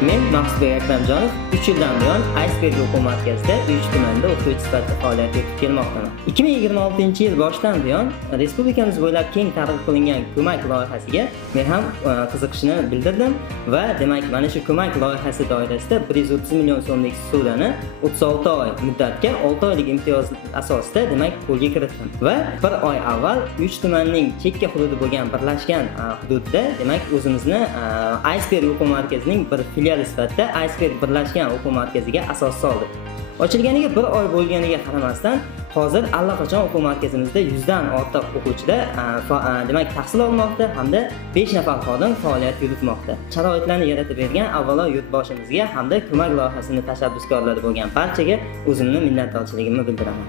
Men Maqsudbek Akramjonov 3 yildan buyon Iceberg o'quv markazida 3 tumanida o'qituvchi sifatida faoliyat yuritib kelmoqdaman. 2026-yil boshidan buyon respublikamiz bo'ylab keng targ'ib qilingan ko'mak loyihasiga men ham qiziqishni bildirdim va demak mana shu ko'mak loyihasi doirasida 130 million so'mlik ssudani 36 oy muddatga 6 oylik imtiyoz asosida demak qo'lga kiritdim va 1 oy avval 3 tumanning chekka hududi bo'lgan birlashgan hududda demak o'zimizni Iceberg o'quv markazining bir filiali sifatida Iceberg birlashgan o'quv markaziga asos soldik. Ochilganiga 1 oy bo'lganiga qaramasdan hozir allaqachon o'quv markazimizda 100 dan ortiq o'quvchida demak tahsil olmoqda hamda 5 nafar xodim faoliyat yuritmoqda. Sharoitlarni yaratib bergan avvalo yurtboshimizga hamda ko'mak loyihasini tashabbuskorlari bo'lgan barchaga o'zimni minnatdorchiligimni bildiraman.